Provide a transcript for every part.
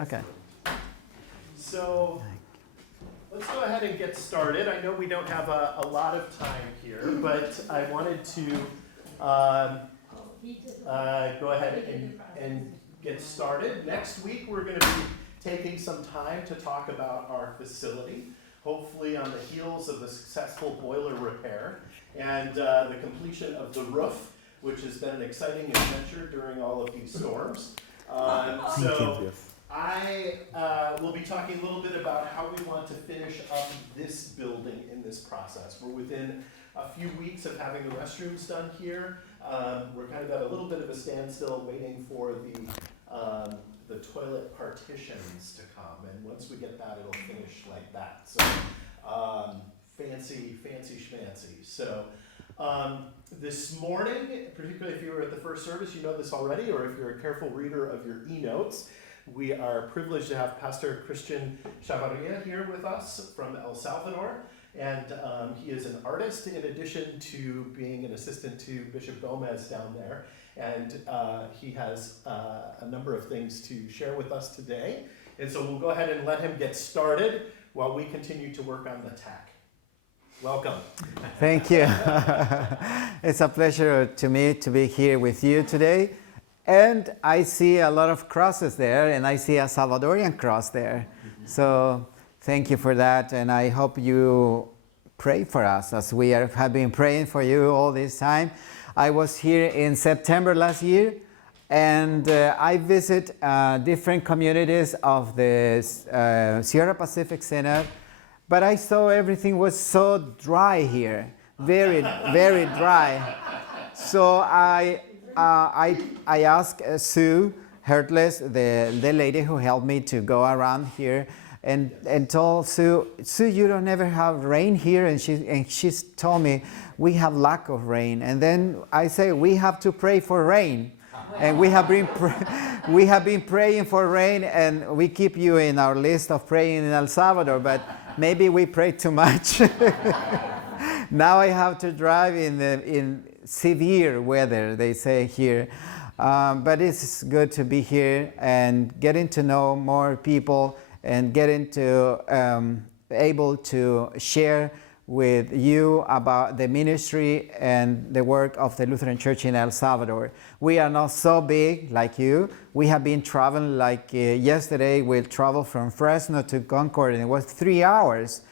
Okay. So let's go ahead and get started. I know we don't have a lot of time here, but I wanted to go ahead and get started. Next week, we're going to be taking some time to talk about our facility, hopefully on the heels of the successful boiler repair and the completion of the roof, which has been an exciting adventure during all of these storms. So I will be talking a little bit about how we want to finish up this building in this process. We're within a few weeks of having the restrooms done here. We're kind of at a little bit of a standstill waiting for the toilet partitions to come, and once we get that, it'll finish like that. So fancy schmancy. So this morning, particularly if you were at the first service, you know this already, or if you're a careful reader of your e-notes, we are privileged to have Pastor Christian Chavarria here with us from El Salvador. And he is an artist in addition to being an assistant to Bishop Gomez down there. And he has a number of things to share with us today. And so we'll go ahead and let him get started while we continue to work on the tech. Welcome. Thank you. It's a pleasure to me to be here with you today. And I see a lot of crosses there, and I see a Salvadorian cross there. So thank you for that, and I hope you pray for us as we have been praying for you all this time. I was here in September last year, and I visit different communities of the Sierra Pacific Center, but I saw everything was so dry here, very, very dry. So I asked Sue Hertless, the lady who helped me to go around here, and told Sue, you don't ever have rain here, and she's told me we have lack of rain. And then I say we have to pray for rain, and we have been praying for rain, and we keep you in our list of praying in El Salvador, but maybe we pray too much. Now I have to drive in severe weather, they say here. But it's good to be here and getting to know more people and getting to able to share with you about the ministry and the work of the Lutheran Church in El Salvador. We are not so big like you. We have been traveling like yesterday. We traveled from Fresno to Concord, and it was 3 hours.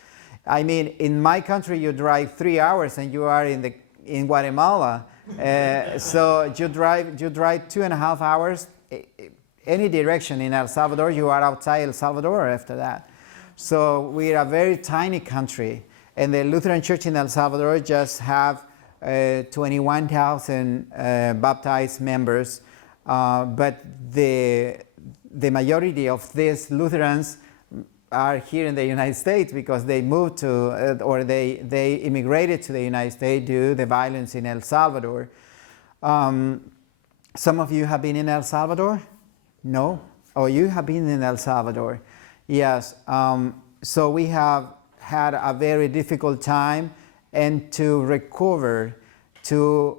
I mean, in my country, you drive 3 hours and you are in Guatemala. So you drive 2.5 hours any direction in El Salvador. You are outside El Salvador after that. So we are a very tiny country, and the Lutheran Church in El Salvador just have 21,000 baptized members, but the majority of these Lutherans are here in the United States because they moved to, or they immigrated to the United States due to the violence in El Salvador. Some of you have been in El Salvador? No? Oh, you have been in El Salvador. Yes. So we have had a very difficult time, and to recover, to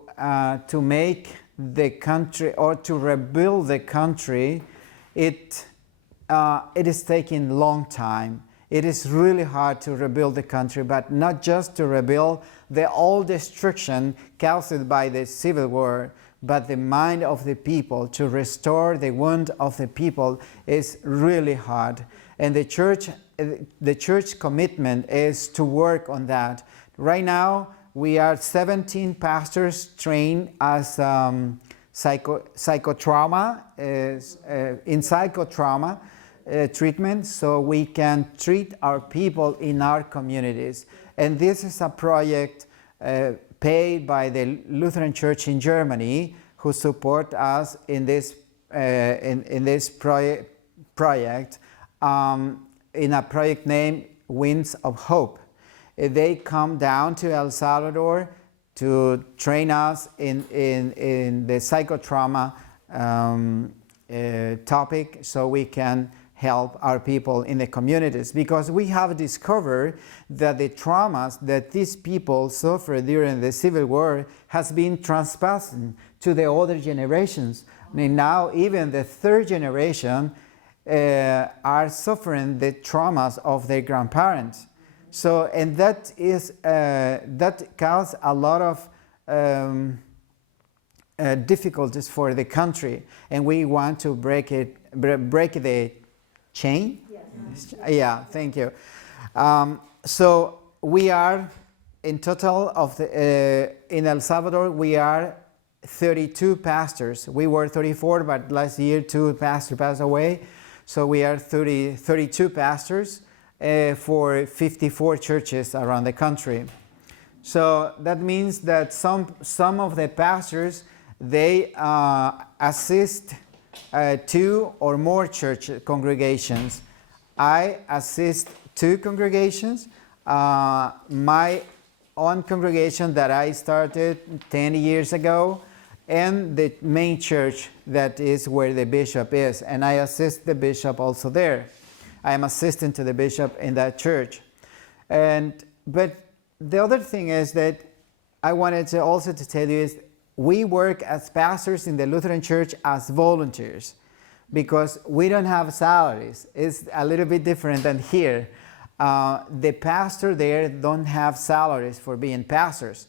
make the country, or to rebuild the country, it is taking a long time. It is really hard to rebuild the country, but not just to rebuild the old destruction caused by the Civil War, but the mind of the people, to restore the wound of the people is really hard. And the church commitment is to work on that. Right now, we are 17 pastors trained as psychotrauma, in psychotrauma treatment, so we can treat our people in our communities. And this is a project paid by the Lutheran Church in Germany, who support us in this project, in a project named Winds of Hope. They come down to El Salvador to train us in the psychotrauma topic, so we can help our people in the communities, because we have discovered that the traumas that these people suffered during the Civil War has been transpassed to the older generations. I mean, now even the third generation are suffering the traumas of their grandparents. So, and that is that causes a lot of difficulties for the country, and we want to break the chain. Yes. Yeah, thank you. So we are in total of the in El Salvador we are 32 pastors. We were 34, but last year 2 pastors passed away. So we are 32 pastors for 54 churches around the country. So that means that some of the pastors, they assist 2 or more church congregations. I assist 2 congregations. My own congregation that I started 10 years ago, and the main church that is where the bishop is, and I assist the bishop also there. I am assistant to the bishop in that church. But the other thing is that I wanted to also to tell you is we work as pastors in the Lutheran church as volunteers because we don't have salaries. It's a little bit different than here. The pastor there don't have salaries for being pastors.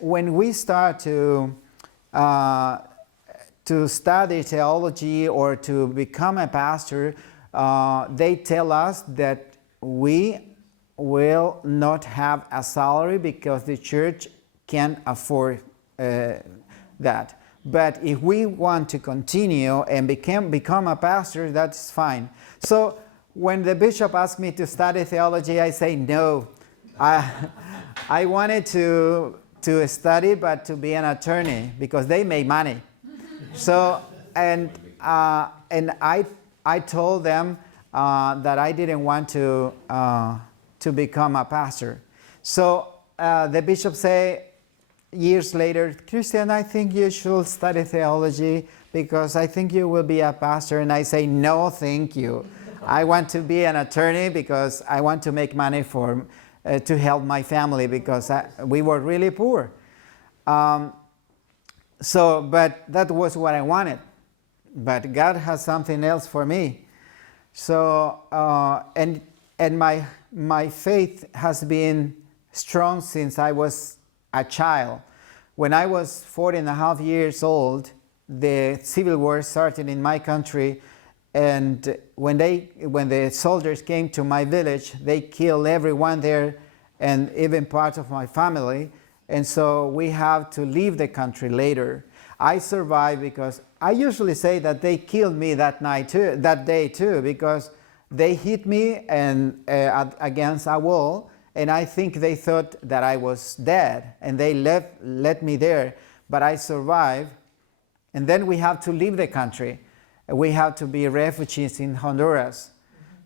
When we start to study theology or to become a pastor, they tell us that we will not have a salary because the church can't afford that. But if we want to continue and become a pastor, that's fine. So when the bishop asked me to study theology, I say no. I wanted to study, but to be an attorney because they make money. So and I told them that I didn't want to become a pastor. So the bishop said years later, Christian, I think you should study theology because I think you will be a pastor. And I say, no, thank you. I want to be an attorney because I want to make money to help my family because we were really poor. But that was what I wanted. But God has something else for me. So, and my faith has been strong since I was a child. When I was 4.5 years old, the civil war started in my country, and when the soldiers came to my village, they killed everyone there, and even part of my family, and so we have to leave the country later. I survived because I usually say that they killed me that day too, because they hit me against a wall, and I think they thought that I was dead, and they let me there, but I survived. And then we have to leave the country. We have to be refugees in Honduras.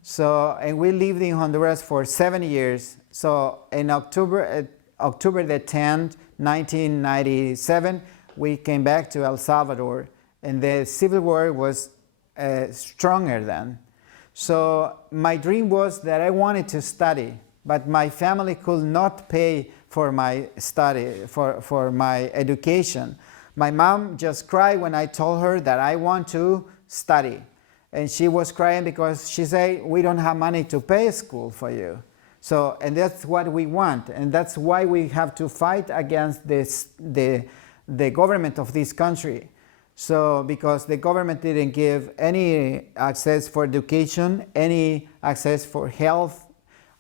So, and we lived in Honduras for 7 years. So in October the 10th, 1997, we came back to El Salvador, and the civil war was stronger then. So my dream was that I wanted to study, but my family could not pay for my study, for my education. My mom just cried when I told her that I want to study. And she was crying because she said, we don't have money to pay school for you. So, and that's what we want. And that's why we have to fight against the government of this country. So, because the government didn't give any access for education, any access for health,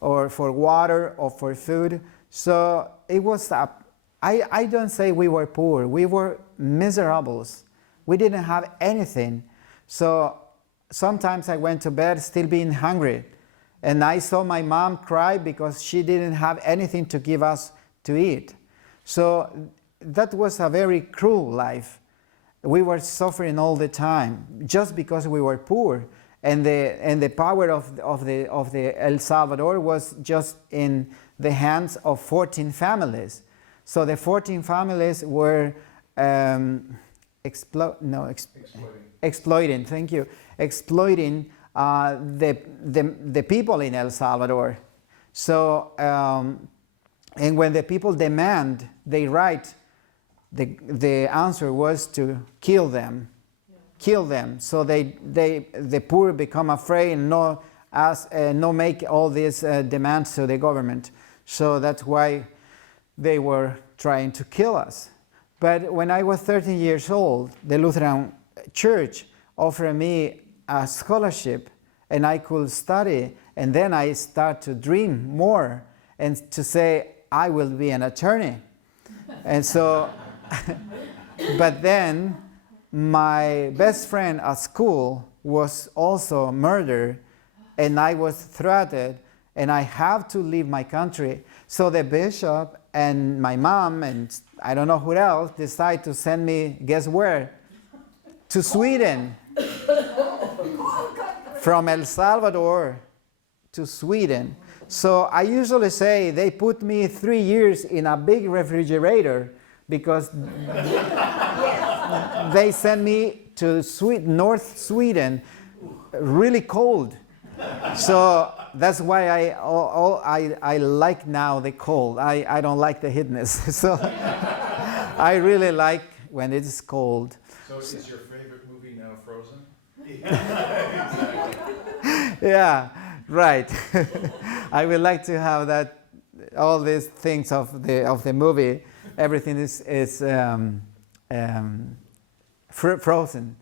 or for water, or for food. So it was, I don't say we were poor, we were miserables. We didn't have anything. So sometimes I went to bed still being hungry. And I saw my mom cry because she didn't have anything to give us to eat. So that was a very cruel life. We were suffering all the time just because we were poor. And the power of the El Salvador was just in the hands of 14 families. So the 14 families were exploiting. Thank you. Exploiting the people in El Salvador. So and when the people demand their right, the answer was to kill them. kill them. So the poor become afraid and no make all these demands to the government. So that's why they were trying to kill us. But when I was 13 years old, the Lutheran Church offered me a scholarship and I could study, and then I start to dream more and to say I will be an attorney. And so, but then my best friend at school was also murdered, and I was threatened, and I have to leave my country. So the bishop and my mom and I don't know who else decided to send me, guess where? To Sweden. From El Salvador to Sweden. So I usually say they put me 3 years in a big refrigerator because they sent me to North Sweden, really cold. So that's why I like now the cold. I don't like the heatness. So I really like when it is cold. So is your favorite movie now Frozen? Yeah, right. I would like to have that. All these things of the movie, everything is frozen.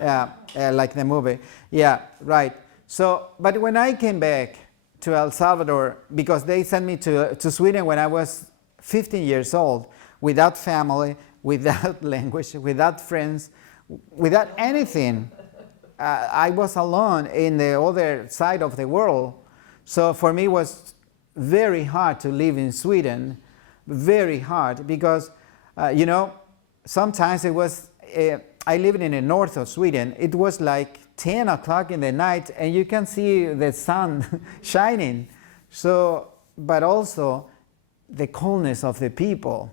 Yeah, like the movie. Yeah, right. So, but when I came back to El Salvador, because they sent me to Sweden when I was 15 years old, without family, without language, without friends, without anything. I was alone in the other side of the world. So for me it was very hard to live in Sweden, very hard, because, sometimes it was, I lived in the north of Sweden, it was like 10 o'clock in the night and you can see the sun shining. So, but also the coldness of the people.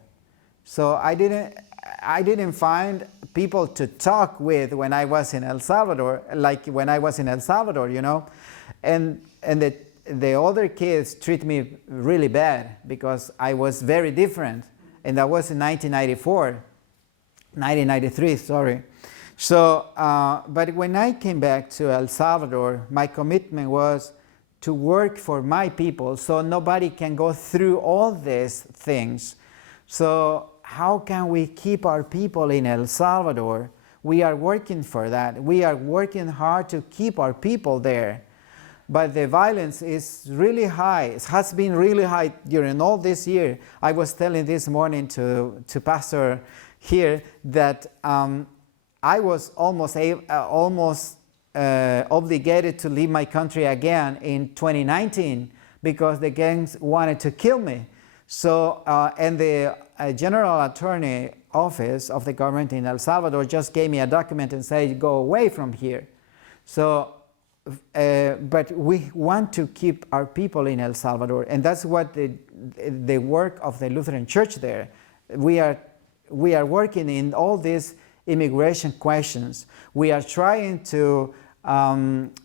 So I didn't find people to talk with when I was in El Salvador, like when I was in El Salvador, and the other kids treat me really bad because I was very different, and that was in 1993, sorry. So, but when I came back to El Salvador, my commitment was to work for my people so nobody can go through all these things. So how can we keep our people in El Salvador? We are working for that. We are working hard to keep our people there. But the violence is really high. It has been really high during all this year. I was telling this morning to Pastor here that I was almost obligated to leave my country again in 2019 because the gangs wanted to kill me. So, and the General Attorney Office of the government in El Salvador just gave me a document and said, go away from here. So, but we want to keep our people in El Salvador, and that's what the work of the Lutheran Church there. We are working in all these immigration questions. We are trying to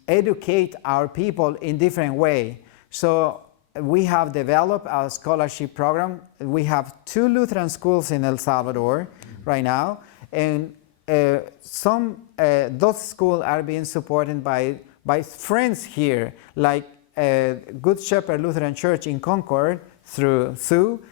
educate our people in different way. So we have developed a scholarship program. We have 2 Lutheran schools in El Salvador right now, and those schools are being supported by friends here, like Good Shepherd Lutheran Church in Concord through Sue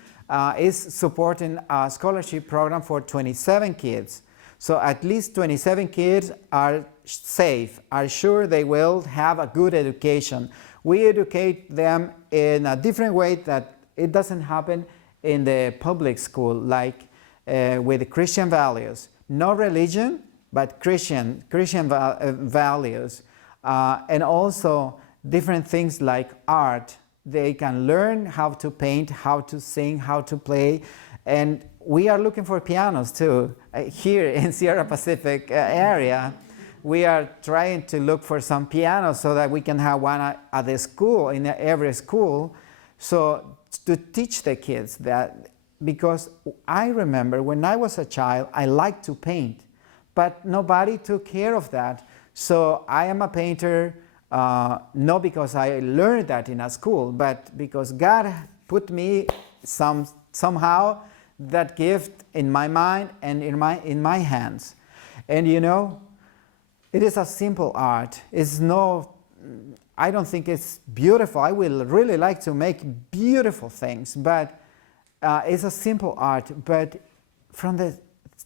is supporting a scholarship program for 27 kids. So at least 27 kids are safe, are sure they will have a good education. We educate them in a different way that it doesn't happen in the public school, like with Christian values. No religion, but Christian values. And also different things like art. They can learn how to paint, how to sing, how to play. And we are looking for pianos too. Here in Sierra Pacific area, we are trying to look for some pianos so that we can have one at the school, in every school, so to teach the kids that. Because I remember when I was a child, I liked to paint, but nobody took care of that. So I am a painter, not because I learned that in a school, but because God put me somehow that gift in my mind and in my hands. And it is a simple art. It's no, I don't think it's beautiful. I will really like to make beautiful things, but it's a simple art. But from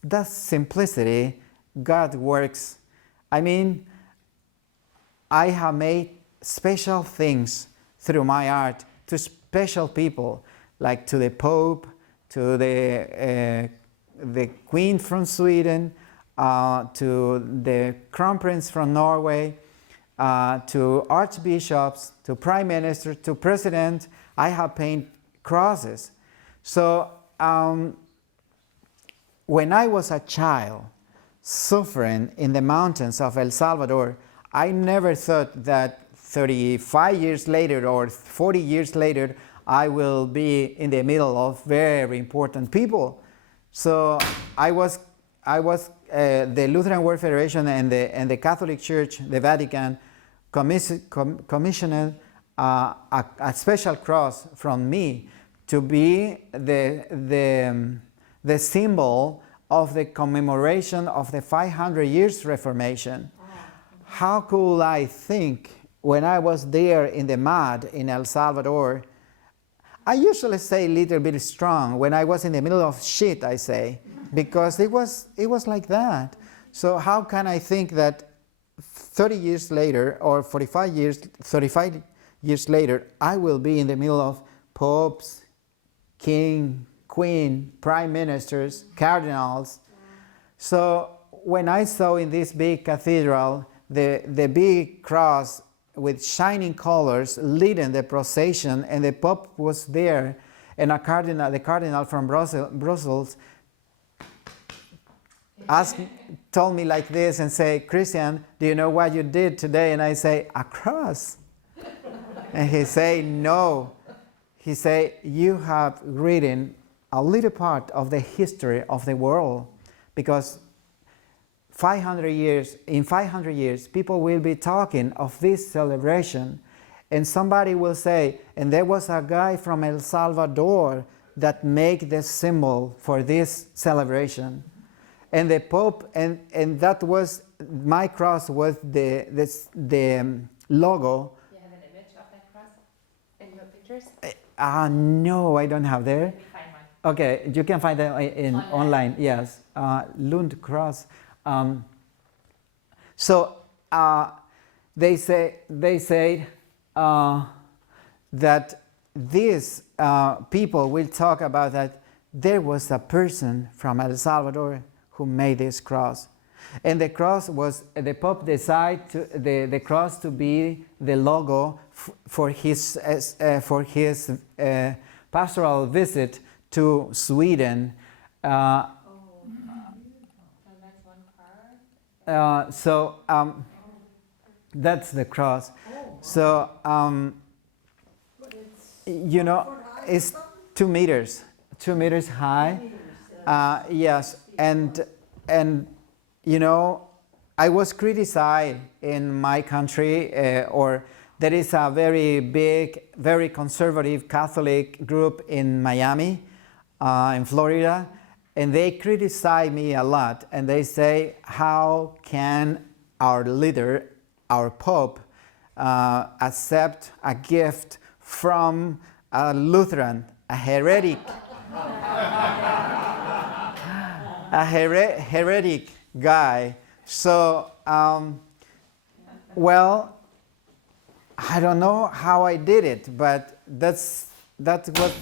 that simplicity, God works. I mean, I have made special things through my art to special people, like to the Pope, to the Queen from Sweden, to the Crown Prince from Norway, to archbishops, to prime minister, to president. I have painted crosses. So when I was a child suffering in the mountains of El Salvador, I never thought that 35 years later or 40 years later I will be in the middle of very important people. So I was the Lutheran World Federation and the Catholic Church, the Vatican, commissioned a special cross from me to be the symbol of the commemoration of the 500 years Reformation. How could I think when I was there in the mud in El Salvador? I usually say a little bit strong. When I was in the middle of shit, I say, because it was like that. So how can I think that 30 years later or 35 years later, I will be in the middle of popes, king, queen, prime ministers, cardinals. So when I saw in this big cathedral the big cross with shining colors leading the procession, and the Pope was there, and the cardinal from Brussels told me like this and say, "Christian, do you know what you did today?" And I say, "A cross." And he say, "No." He say, "You have written a little part of the history of the world, because in 500 years, people will be talking of this celebration, and somebody will say, and there was a guy from El Salvador that made the symbol for this celebration." And the Pope, and that was, my cross was the logo. Do you have an image of that cross? And you have pictures? No, I don't have there. Let me find one. Okay, you can find it in online. Yes, Lund cross. So they say that these people will talk about that there was a person from El Salvador who made this cross, and the cross was, the Pope decided the cross to be the logo for his pastoral visit to Sweden. So that's the cross. So you know, it's 2 meters high. Yes, and you know, I was criticized in my country, or there is a very big, very conservative Catholic group in Miami, in Florida. And they criticize me a lot, and they say, how can our leader, our Pope, accept a gift from a Lutheran, a heretic, heretic guy? So, well, I don't know how I did it, but that's what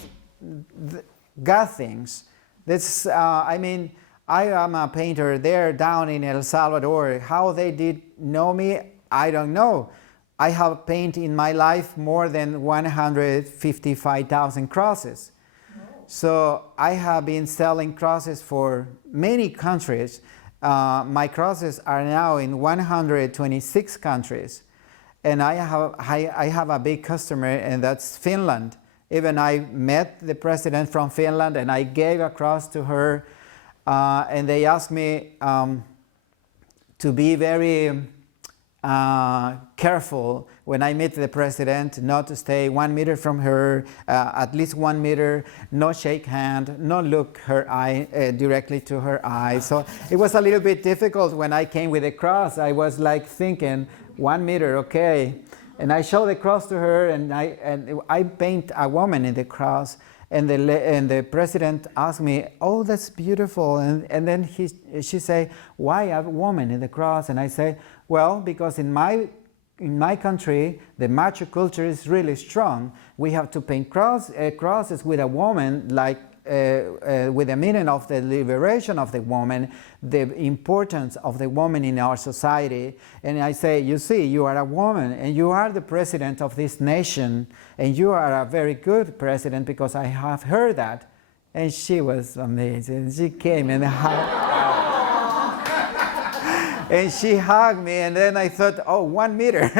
God thinks. This, I mean, I am a painter there down in El Salvador. How they did know me, I don't know. I have painted in my life more than 155,000 crosses. So I have been selling crosses for many countries. My crosses are now in 126 countries. And I have a big customer, and that's Finland. Even I met the president from Finland, and I gave a cross to her, and they asked me to be very careful when I meet the president not to stay 1 meter from her, at least 1 meter, no shake hand, no look her eye directly to her eye. So it was a little bit difficult when I came with the cross. I was like thinking 1 meter, okay. And I show the cross to her, and I paint a woman in the cross. And the president asked me, "Oh, that's beautiful." And then she say, "Why a woman in the cross?" And I say, "Well, because in my country, the macho culture is really strong. We have to paint crosses with a woman, like with the meaning of the liberation of the woman, the importance of the woman in our society." And I say, "You see, you are a woman, and you are the president of this nation, and you are a very good president, because I have heard that." And she was amazing. She came and hugged, and she hugged me, and then I thought, oh, 1 meter.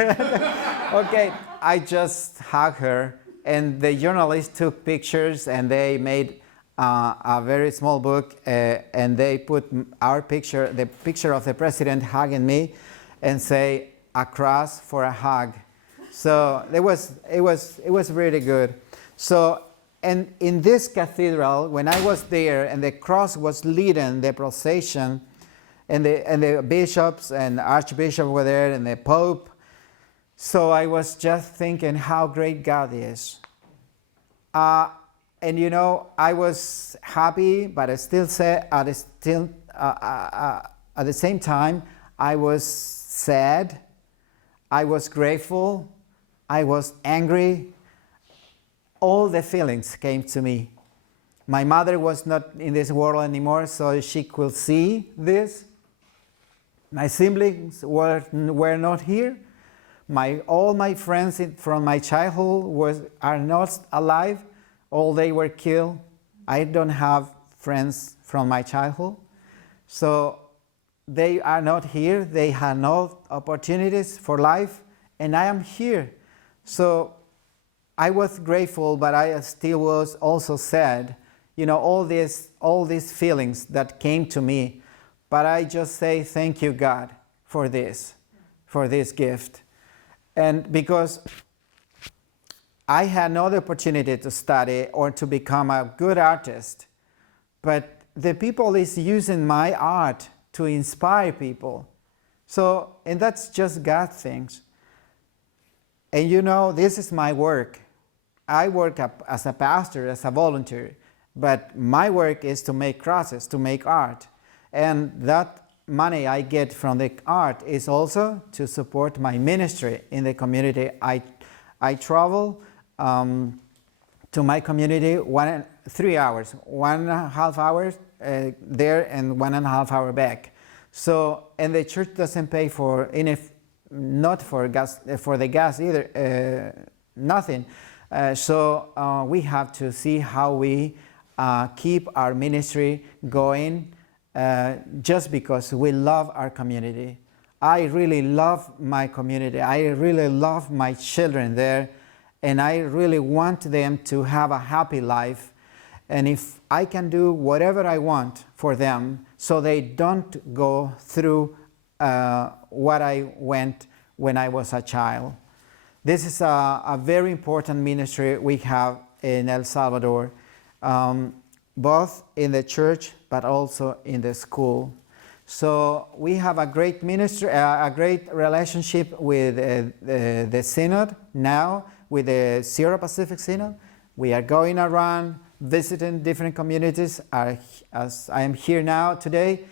Okay, I just hugged her, and the journalists took pictures, and they made a very small book, and they put our picture, the picture of the president hugging me, and say, "A cross for a hug." So it was really good. So, and in this cathedral, when I was there, and the cross was leading the procession, and the bishops and archbishop were there, and the pope. So I was just thinking how great God is. And you know, I was happy, but I still say at the same time, I was sad, I was grateful, I was angry. All the feelings came to me. My mother was not in this world anymore, so she could see this. My siblings were not here. All my friends from my childhood are not alive. All they were killed. I don't have friends from my childhood. So they are not here. They had no opportunities for life, and I am here. So I was grateful, but I still was also sad. You know, all these feelings that came to me. But I just say, thank you, God, for this gift. And because I had no opportunity to study or to become a good artist, but the people is using my art to inspire people. So, and that's just God things. And you know, this is my work. I work as a pastor, as a volunteer, but my work is to make crosses, to make art. And that money I get from the art is also to support my ministry in the community. I travel to my community 3 hours, 1.5 hours there and 1.5 hours back. So, and the church doesn't pay for not for gas, for the gas either, nothing. So we have to see how we keep our ministry going, just because we love our community. I really love my community. I really love my children there. And I really want them to have a happy life. And if I can do whatever I want for them so they don't go through what I went when I was a child. This is a very important ministry we have in El Salvador, both in the church but also in the school. So we have a great ministry, a great relationship with the Synod now, with the Sierra Pacific Synod. We are going around visiting different communities, as I am here now today,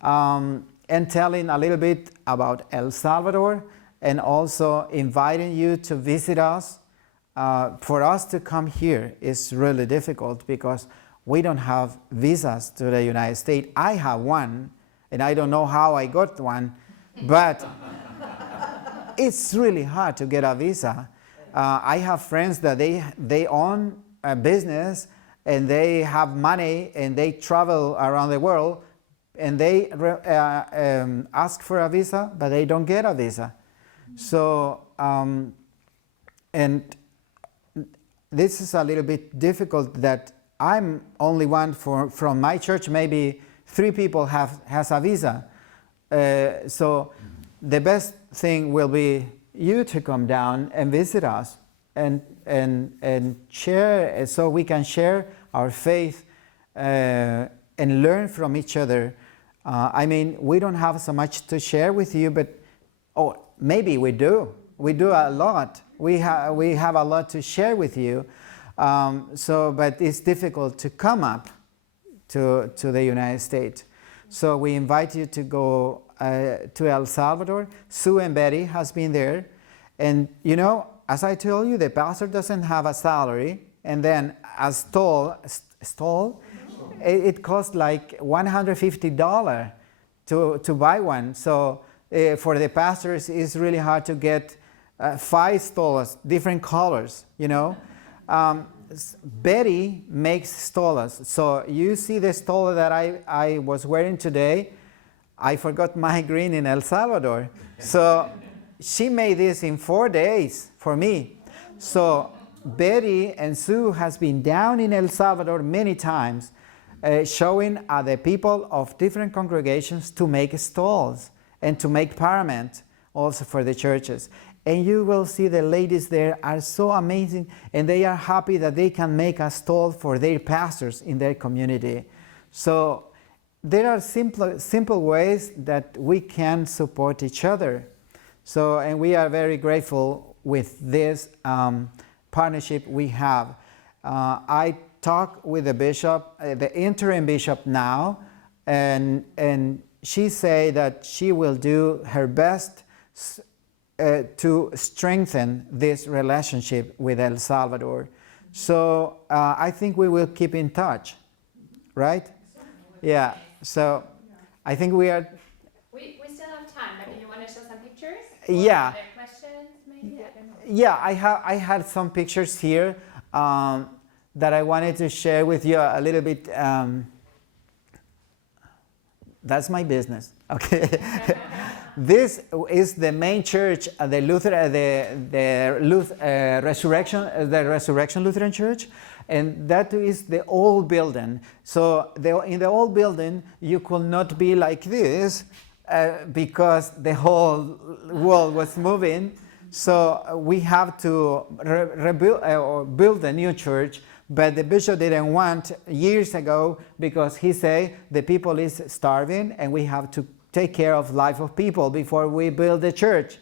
and telling a little bit about El Salvador, and also inviting you to visit us. For us to come here is really difficult because we don't have visas to the United States. I have one, and I don't know how I got one, but it's really hard to get a visa. I have friends that they own a business and they have money and they travel around the world and they ask for a visa, but they don't get a visa. So, and this is a little bit difficult that I'm only one from my church. Maybe 3 people has a visa. So the best thing will be you to come down and visit us and share, so we can share our faith and learn from each other. I mean, we don't have so much to share with you, but maybe we do. We do a lot. We have a lot to share with you. But it's difficult to come up to the United States. So we invite you to go to El Salvador. Sue and Betty has been there. And you know, as I told you, the pastor doesn't have a salary. And then a stall, it costs like $150 to buy one. So for the pastors, it's really hard to get 5 stalls, different colors, you know. Betty makes stolas. So you see the stola that I was wearing today. I forgot my green in El Salvador. So she made this in 4 days for me. So Betty and Sue has been down in El Salvador many times, showing the people of different congregations to make stalls and to make parament also for the churches. And you will see the ladies there are so amazing, and they are happy that they can make a stall for their pastors in their community. So there are simple ways that we can support each other. So, and we are very grateful with this partnership we have. I talked with the bishop, the interim bishop now, and she said that she will do her best to strengthen this relationship with El Salvador. So I think we will keep in touch, right? Yeah, so I think we are... We still have time, but do you want to show some pictures? Yeah. Other questions, maybe? I don't know. Yeah, I had some pictures here that I wanted to share with you a little bit. That's my business, okay? This is the main church, the Resurrection Lutheran Church, and that is the old building. So in the old building, you could not be like this because the whole wall was moving. So we have to rebuild or build a new church. But the bishop didn't want years ago because he said the people is starving and we have to take care of life of people before we build the church.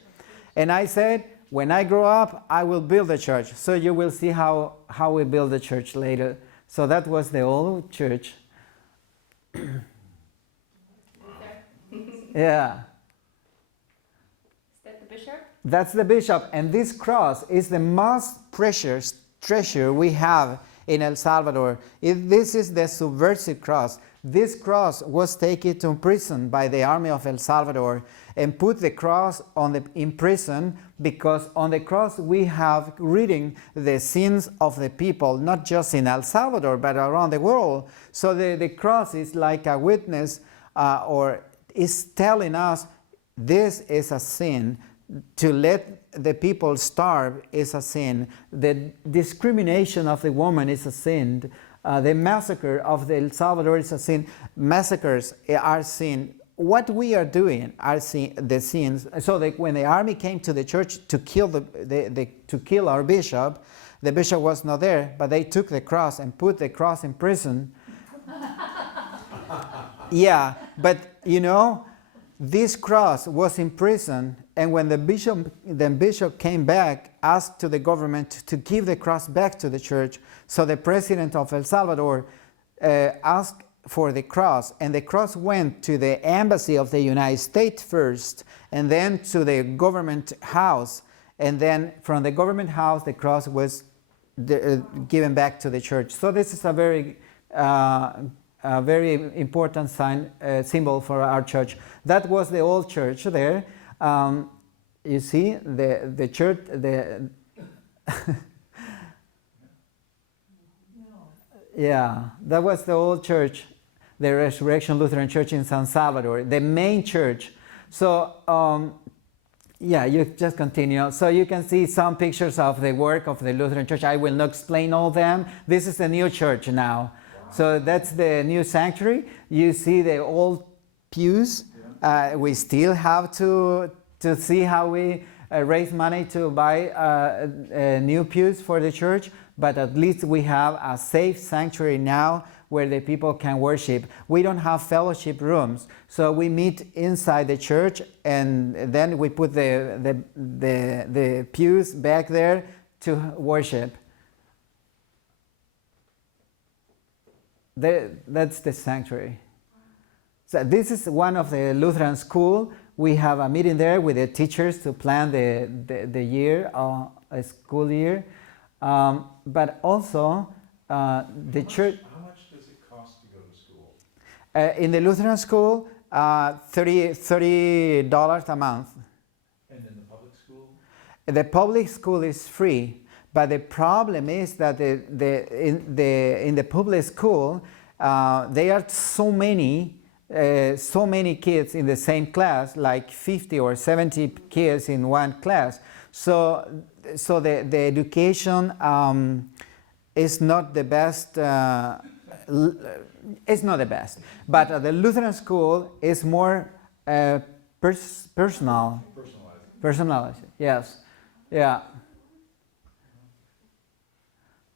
And I said, when I grow up, I will build a church. So you will see how we build the church later. So that was the old church. Yeah. Is that the bishop? That's the bishop. And this cross is the most precious treasure we have in El Salvador. This is the subversive cross. This cross was taken to prison by the army of El Salvador and put the cross in prison because on the cross we have reading the sins of the people, not just in El Salvador, but around the world. So the cross is like a witness or is telling us this is a sin. To let the people starve is a sin. The discrimination of the woman is a sin. The massacre of the El Salvador is a sin. Massacres are sin. What we are doing are the sins. So that when the army came to the church to kill to kill our bishop, the bishop was not there, but they took the cross and put the cross in prison. Yeah, but you know, this cross was in prison, and when the bishop came back, asked to the government to give the cross back to the church. So the president of El Salvador asked for the cross, and the cross went to the embassy of the United States first, and then to the government house, and then from the government house the cross was given back to the church. So this is a very important symbol for our church. That was the old church there. You see the church. Yeah, that was the old church, the Resurrection Lutheran Church in San Salvador, the main church. So yeah, you just continue. So you can see some pictures of the work of the Lutheran Church. I will not explain all them. This is the new church now. So that's the new sanctuary. You see the old pews. We still have to to see how we raise money to buy new pews for the church, but at least we have a safe sanctuary now where the people can worship. We don't have fellowship rooms, so we meet inside the church, and then we put the pews back there to worship. That's the sanctuary. So this is one of the Lutheran school. We have a meeting there with the teachers to plan the year, a school year. But also the church. How much does it cost to go to school? In the Lutheran school, $30 a month. And in the public school? The public school is free, but the problem is that in the public school, there are so many kids in the same class, like 50 or 70 kids in one class. So the education is not the best. It's not the best, but the Lutheran school is more personal. Personalized, yes, yeah.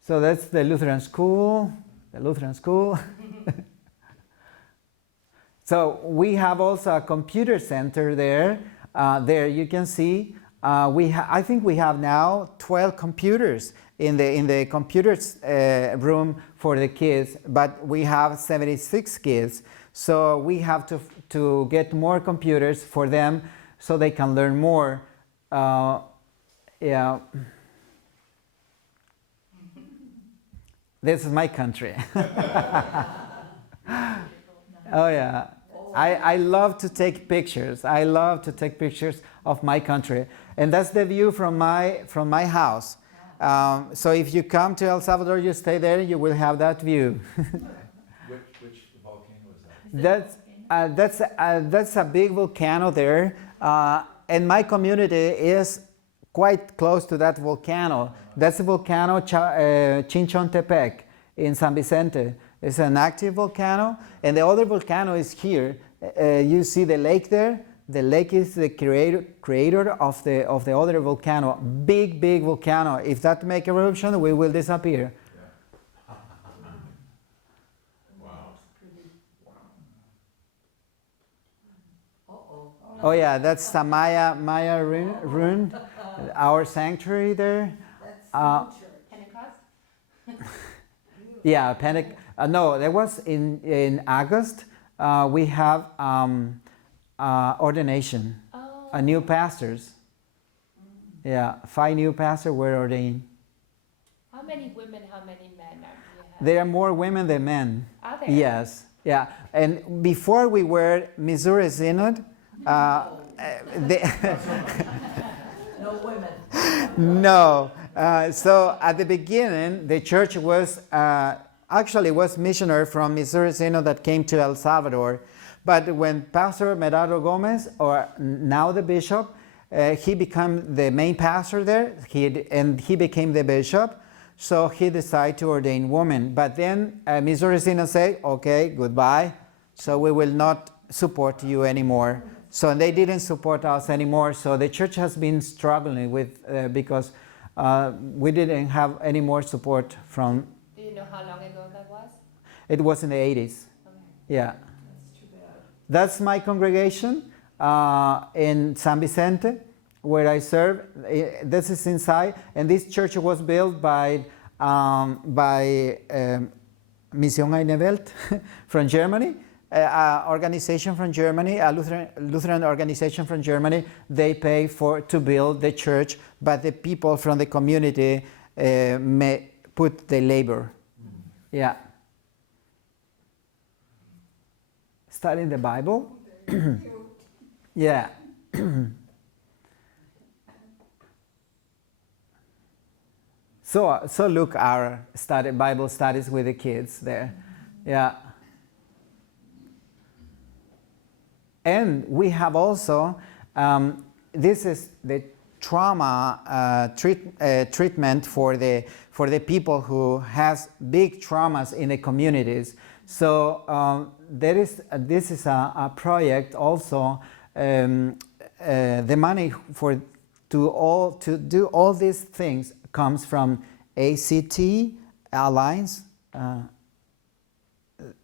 So that's the Lutheran school. The Lutheran school. So we have also a computer center there. There you can see. I think we have now 12 computers in the computers room for the kids, but we have 76 kids. So we have to get more computers for them so they can learn more. Yeah. This is my country. Oh yeah. I love to take pictures. I love to take pictures of my country, and that's the view from my house. So if you come to El Salvador, you stay there, you will have that view. Which volcano is that? That's a big volcano there, and my community is quite close to that volcano. That's the volcano Chinchontepec in San Vicente. It's an active volcano, and the other volcano is here. You see the lake there. The lake is the creator of the other volcano. Big volcano. If that make eruption, we will disappear. Yeah. Wow. Oh yeah, that's the Maya ruin, our sanctuary there. Pentecost? Yeah, no, that was in August. We have ordination, Oh. new pastors. Yeah, 5 new pastors were ordained. How many women, how many men do you have? There are more women than men. Are there? Yes, yeah. And before we were Missouri Synod, No women. no. So at the beginning, the church was was missionary from Missouri Synod that came to El Salvador. But when Pastor Merado Gomez, or now the bishop, he became the main pastor there, he became the bishop, so he decided to ordain women. But then Missouri Synod said, okay, goodbye, so we will not support you anymore. So they didn't support us anymore, so the church has been struggling with, because we didn't have any more support from. Do you know how long ago that was? It was in the 80s. Okay. Yeah. That's too bad. That's my congregation in San Vicente, where I serve. This is inside, and this church was built by Mission Eine Welt from Germany, organization from Germany, a Lutheran organization from Germany. They pay to build the church, but the people from the community may put the labor. Yeah. Studying the Bible. Yeah. So look, our Bible studies with the kids there. Yeah. And we have also, this is the trauma treatment for the people who has big traumas in the communities. So this is a project also the money to do all these things comes from ACT Alliance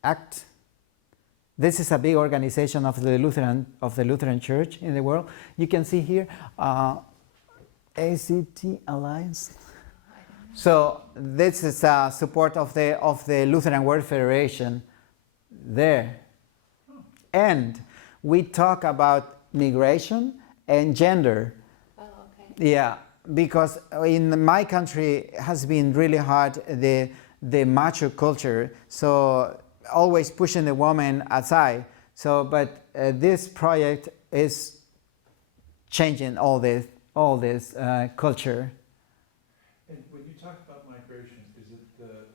Act. This is a big organization of the Lutheran Church in the world. You can see here ACT Alliance. So this is support of the Lutheran World Federation there. And we talk about migration and gender. Oh, okay. Yeah, because in my country it has been really hard, the macho culture, so always pushing the woman aside. So, but this project is changing all this culture. And when you talk about migration, is it the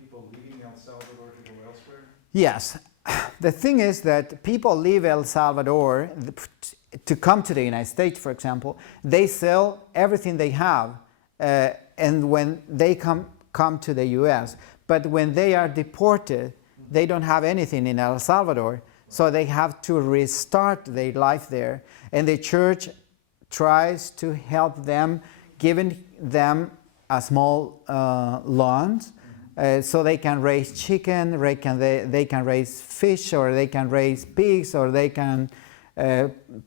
people leaving El Salvador to go elsewhere? Yes. The thing is that people leave El Salvador to come to the United States, for example. They sell everything they have, and when they come to the U.S., but when they are deported, they don't have anything in El Salvador, so they have to restart their life there. And the church tries to help them, giving them a small loans, so they can raise chicken, they can raise fish, or they can raise pigs, or they can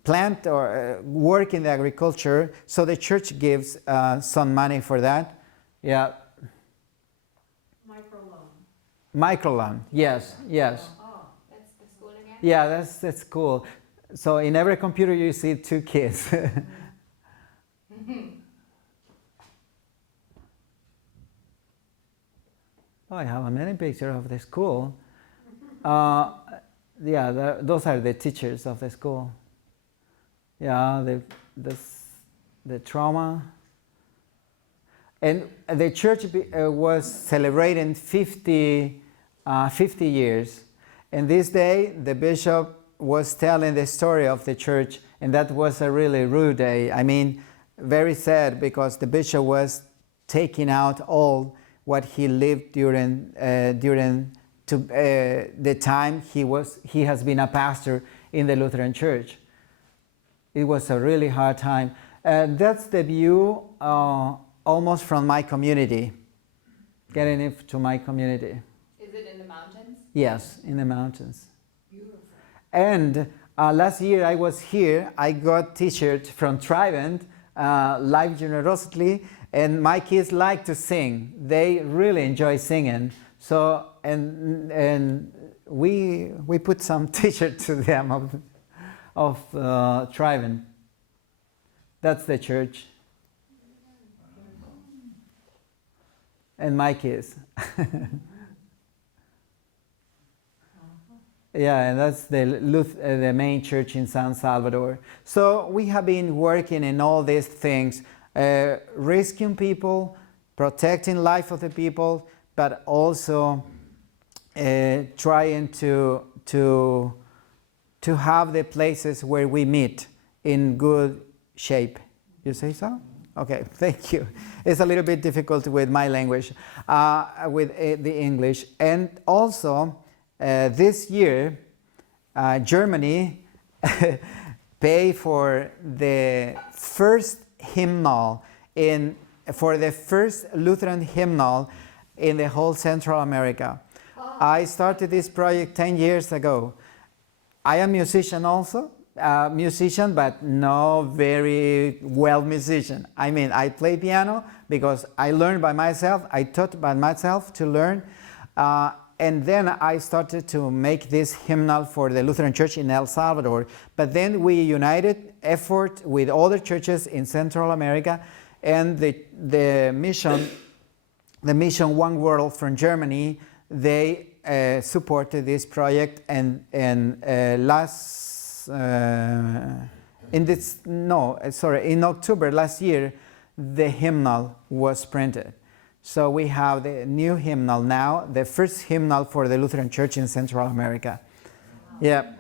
plant or work in the agriculture. So the church gives some money for that. Yeah. Microloan, yes. Oh, that's the school again? Yeah, that's cool. So in every computer you see two kids. Oh, I have many pictures of the school. Yeah, those are the teachers of the school. Yeah, the trauma. And the church was celebrating 50 years. And this day, the bishop was telling the story of the church, and that was a really rude day. I mean, very sad, because the bishop was taking out all what he lived during the time he has been a pastor in the Lutheran Church. It was a really hard time. That's the view almost from my community, getting it to my community. Is it in the mountains? Yes, in the mountains. Beautiful. And last year I was here, I got t-shirt from Trident, Live Generosity, and my kids like to sing. They really enjoy singing. So, and we put some t-shirt to them of Trident. That's the church. And my kids. Yeah, and that's the main church in San Salvador. So we have been working in all these things, rescuing people, protecting life of the people, but also trying to have the places where we meet in good shape. You say so? Okay, thank you. It's a little bit difficult with my language, with the English. And also, this year, Germany paid for the first hymnal for the first Lutheran hymnal in the whole Central America. Oh. I started this project 10 years ago. I am a musician also, but no very well musician. I mean, I play piano because I learned by myself. I taught by myself to learn. And then I started to make this hymnal for the Lutheran Church in El Salvador. But then we united effort with other churches in Central America, and the mission One World from Germany, they supported this project, and in October last year, the hymnal was printed. So we have the new hymnal now, the first hymnal for the Lutheran Church in Central America. Wow. Yeah.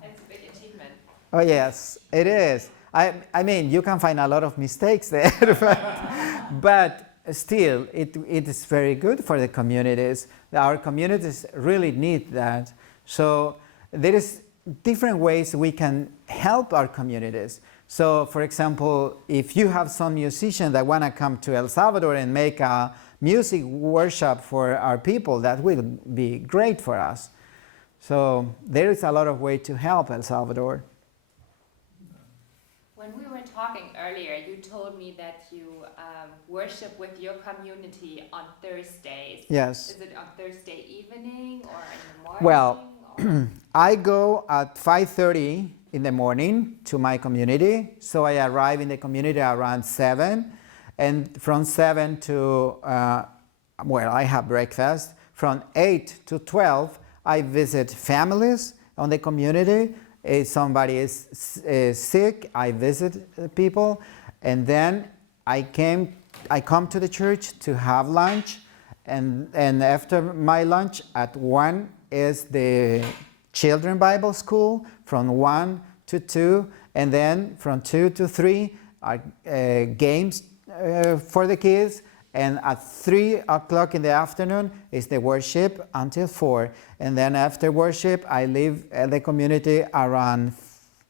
That's a big achievement. Oh yes, it is. I mean, you can find a lot of mistakes there, but still, it is very good for the communities. Our communities really need that. So there is different ways we can help our communities. So, for example, if you have some musicians that want to come to El Salvador and make a music workshop for our people, that will be great for us. So there is a lot of way to help El Salvador. When we were talking earlier, you told me that you worship with your community on Thursdays. Yes. Is it on Thursday evening or in the morning? Well, or? I go at 5:30 in the morning to my community, so I arrive in the community around 7, and from 7 to, I have breakfast. From 8 to 12, I visit families on the community. If somebody is sick, I visit people, and then I come to the church to have lunch, and after my lunch at 1 is the Children Bible School from 1 to 2, and then from 2 to 3 are games for the kids, and at 3 o'clock in the afternoon is the worship until 4, and then after worship I leave the community around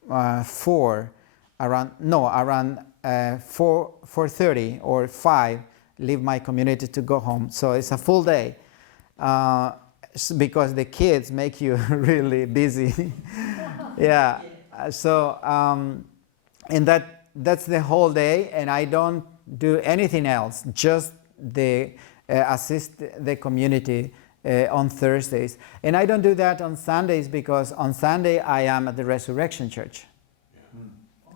4:30 or 5, leave my community to go home. So it's a full day. Because the kids make you really busy. Yeah. So and that's the whole day, and I don't do anything else. Just assist the community on Thursdays, and I don't do that on Sundays because on Sunday I am at the Resurrection Church.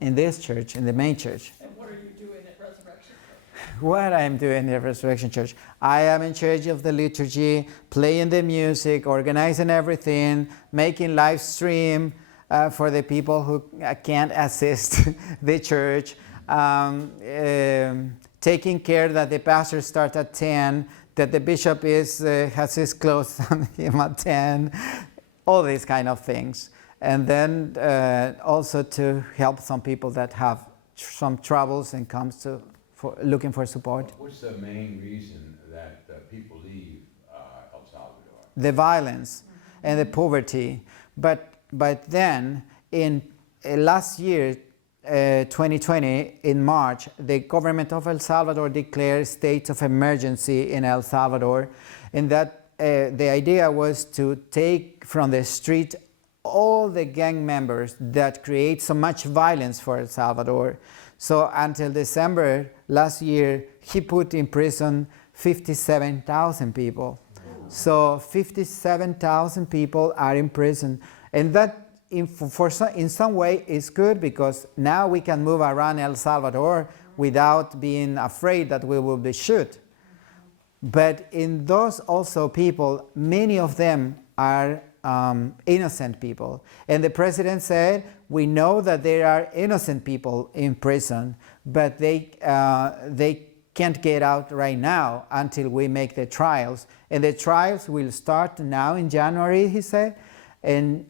In this church, in the main church. And what are you doing at Resurrection Church? What I'm doing at Resurrection Church, I am in charge of the liturgy, playing the music, organizing everything, making live stream for the people who can't assist the church, taking care that the pastor starts at 10, that the bishop has his clothes on him at 10, all these kind of things. And then also to help some people that have some troubles and comes looking for support. What's the main reason that people leave El Salvador? The violence and the poverty. But then in last year, 2020, in March, the government of El Salvador declared state of emergency in El Salvador, and that the idea was to take from the street all the gang members that create so much violence for El Salvador. So until December last year, he put in prison 57,000 people. So 57,000 people are in prison, and that in some way is good because now we can move around El Salvador without being afraid that we will be shot. But in those also people, many of them are innocent people. And the president said, we know that there are innocent people in prison, but they can't get out right now until we make the trials. And the trials will start now in January, he said. And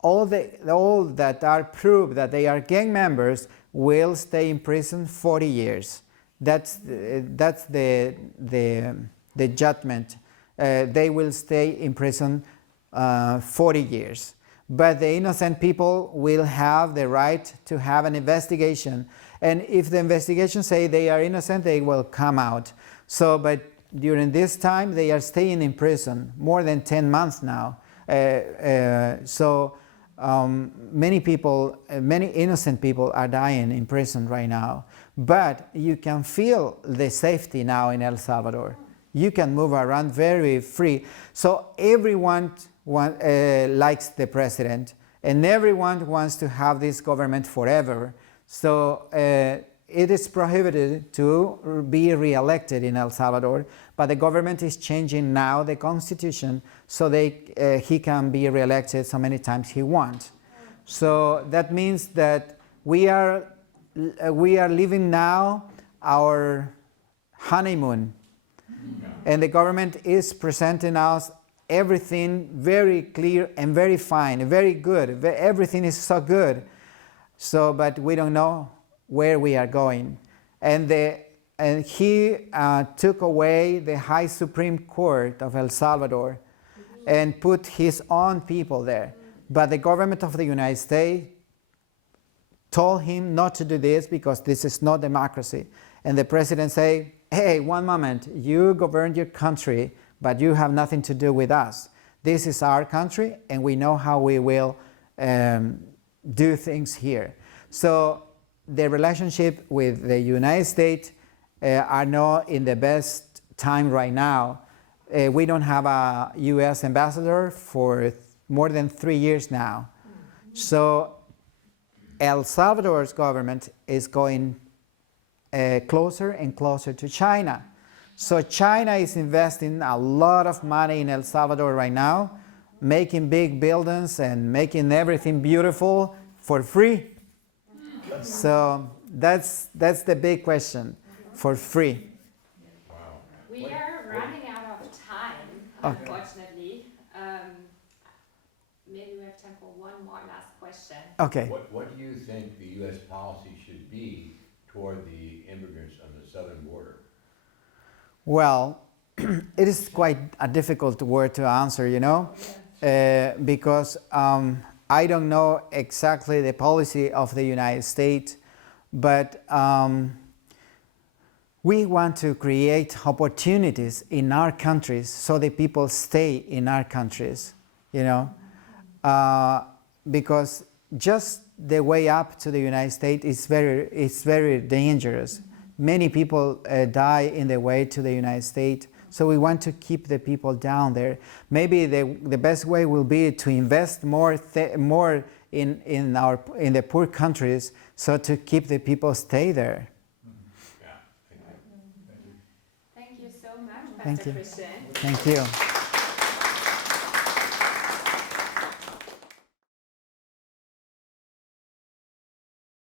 all that are proved that they are gang members will stay in prison 40 years. That's the judgment. They will stay in prison 40 years. But the innocent people will have the right to have an investigation. And if the investigation say they are innocent, they will come out. So, but during this time, they are staying in prison more than 10 months now. Many people, many innocent people are dying in prison right now. But you can feel the safety now in El Salvador. You can move around very free. So everyone likes the president, and everyone wants to have this government forever. So it is prohibited to be re-elected in El Salvador, but the government is changing now the constitution so he can be re-elected so many times he wants. So that means that we are living now our honeymoon, and the government is presenting us everything very clear and very fine, very good. Everything is so good. So, but we don't know where we are going. And he took away the High Supreme Court of El Salvador and put his own people there. But the government of the United States told him not to do this because this is not democracy. And the president say, hey, one moment, you govern your country, but you have nothing to do with us. This is our country, and we know how we will do things here. So the relationship with the United States are not in the best time right now. We don't have a U.S. ambassador for more than 3 years now. So El Salvador's government is going closer and closer to China. So China is investing a lot of money in El Salvador right now, making big buildings and making everything beautiful for free. So that's the big question, for free. Wow. We are running out of time, Okay. unfortunately. Maybe we have time for one more last question. Okay. What do you think the U.S. policy should be toward the immigrants on the southern border? Well, it is quite a difficult word to answer, you know, because I don't know exactly the policy of the United States, but we want to create opportunities in our countries so the people stay in our countries, you know, because just the way up to the United States is very dangerous. Many people die in the way to the United States, so we want to keep the people down there. Maybe the best way will be to invest more in the poor countries, so to keep the people stay there. Yeah, thank you. Thank you so much, Thank Pastor you. Christian. Thank you.